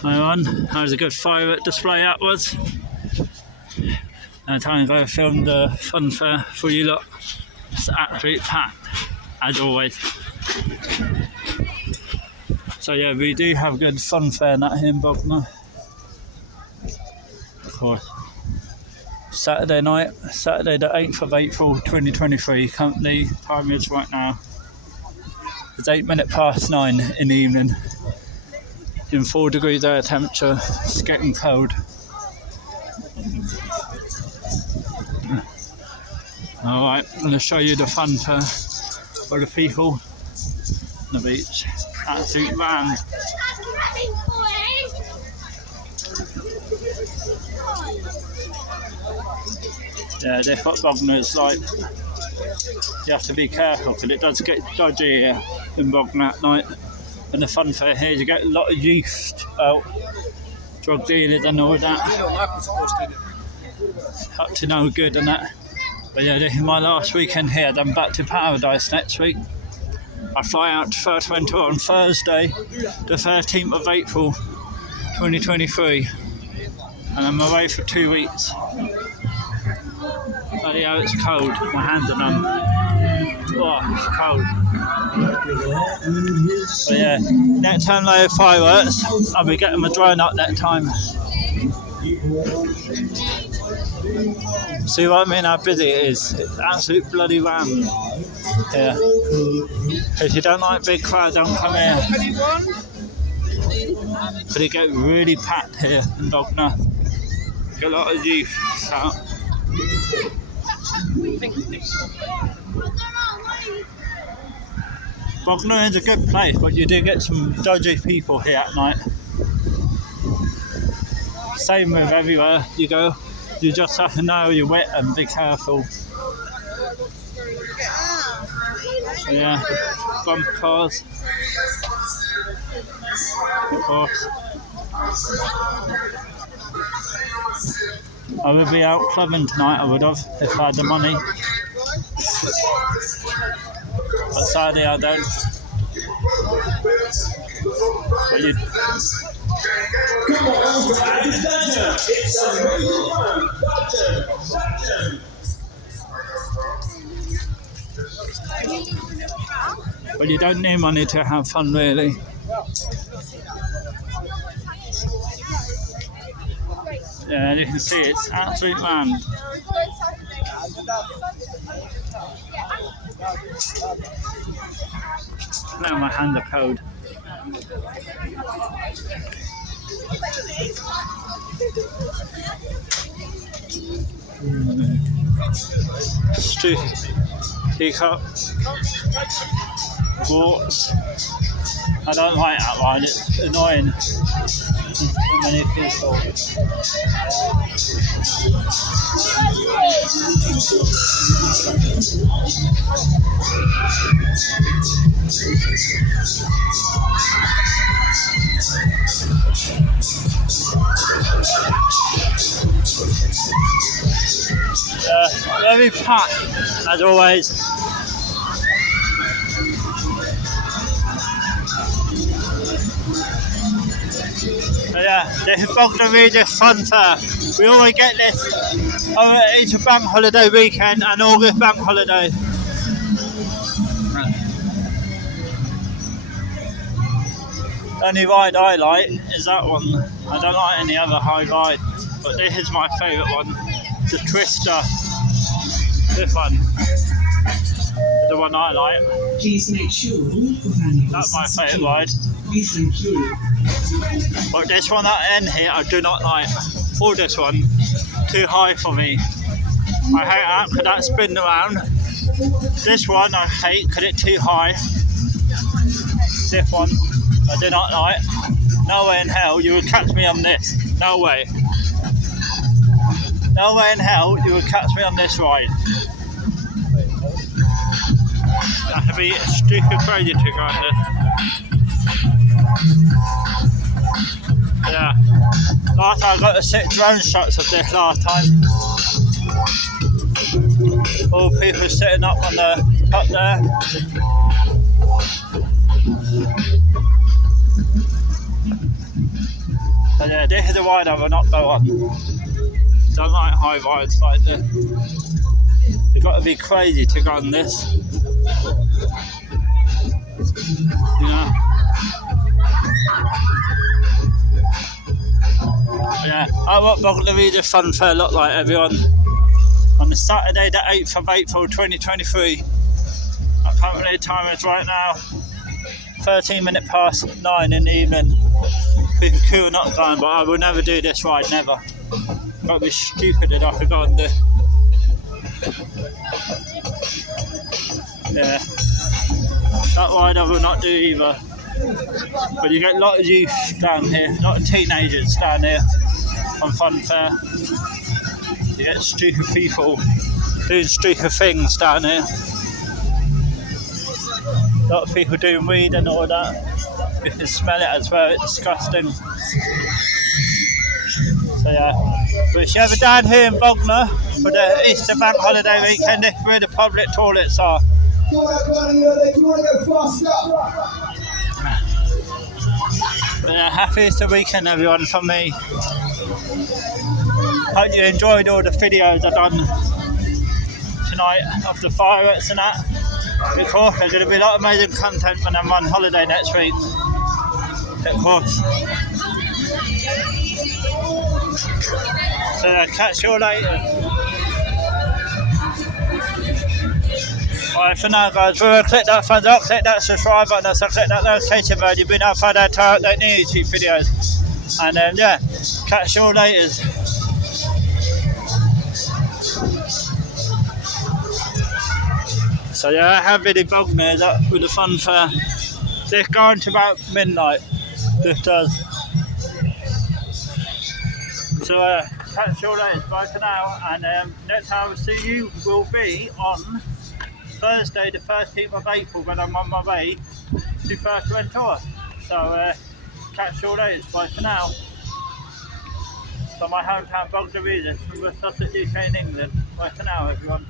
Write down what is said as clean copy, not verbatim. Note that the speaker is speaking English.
Hi everyone, that was a good firework display that was. Now time to go film the fun fair for you lot. It's absolutely packed, as always. So yeah, we do have a good fun fair night here in Bognor. Of course. Saturday night, Saturday the 8th of April 2023, currently time is right now. It's 8 minutes past 9 in the evening. In 4 degrees air temperature, it's getting cold. Alright, I'm going to show you the fun fair for the people on the beach. Absolute van. Yeah, that's what Bognor is like. You have to be careful because it does get dodgy here in Bognor at night. And the fun fair here, you get a lot of youth out, drug dealers and all that. Up to no good and that. But yeah, this is my last weekend here. I'm back to Paradise next week. I fly out to Fuerteventura on Thursday, the 13th of April 2023. And I'm away for 2 weeks. Bloody hell, it's cold. My hands are numb. Oh, it's cold. But yeah, next time they have fireworks, I'll be getting my drone up that time. See what I mean, how busy it is? It's absolute bloody ram. Yeah. If you don't like big crowds, don't come here. But it gets really packed here in Bognor. Get a lot of youth out. Bognor is a good place, but you do get some dodgy people here at night. Same with everywhere you go. You just have to know you're wet and be careful. So yeah, bump cars. Of course. I would be out clubbing tonight, I would have, if I had the money. But sadly I don't. But you... But you don't need money to have fun, really. Yeah, you can see it's absolute man. Now my hands are cold. Teacups, warts. I don't like that one, it's annoying. Many people. Very packed, as always. Yeah, this is Bognor Regis Fun Fair. We always get this each bank holiday weekend and August bank holiday. The only ride I like is that one. I don't like any other high ride, but this is my favourite one. The Twister. This one is the one I like. Please make sure that's my favourite ride. Thank you. But this one at the end here I do not like. Or this one, too high for me. I hate that because that spin around. This one I hate because it's too high. This one I do not like. No way in hell you would catch me on this. No way. No way in hell you would catch me on this ride. That would be stupid crazy to go on this. Yeah. Last time I got to sit drone shots of this last time. All people sitting up on the top there. But yeah, this is a ride I will not go on. Don't like high rides like this. You've got to be crazy to go on this. You know? Yeah, I want Bognor Regis Fun Fair look like, everyone. On the Saturday, the 8th of April 2023. I can't remember the time it's right now. 13 minutes past 9 in the evening. People cool not going, but I will never do this ride, never. Gotta be stupid enough to go on this. Yeah. That ride I will not do either. But you get a lot of youth down here, a lot of teenagers down here on Fun Fair. You get stupid people doing stupid things down here. A lot of people doing weed and all that. You can smell it as well, it's disgusting. So yeah, but if you're ever down here in Bognor for the Easter bank holiday weekend, this is where the public toilets are. But yeah, happy Easter weekend everyone from me. Hope you enjoyed all the videos I've done tonight of the fireworks and that. Of course, there's going to be a lot of amazing content when I'm on holiday next week. Of course. So catch you all later. Alright, for now guys, remember click that thumbs up, click that subscribe button, also click that notification bell. You've been notified to update new YouTube videos. And yeah, catch you all later. So yeah, I have been in Bognor with the Fun Fair. This going to about midnight. This does. So catch you all later. Bye for now. And next time I will see you will be on Thursday the 13th of April when I'm on my way to First Rent Tour. So catch you all later. Bye for now. From my hometown Bognor Regis from the Sussex, UK and England. Bye for now everyone.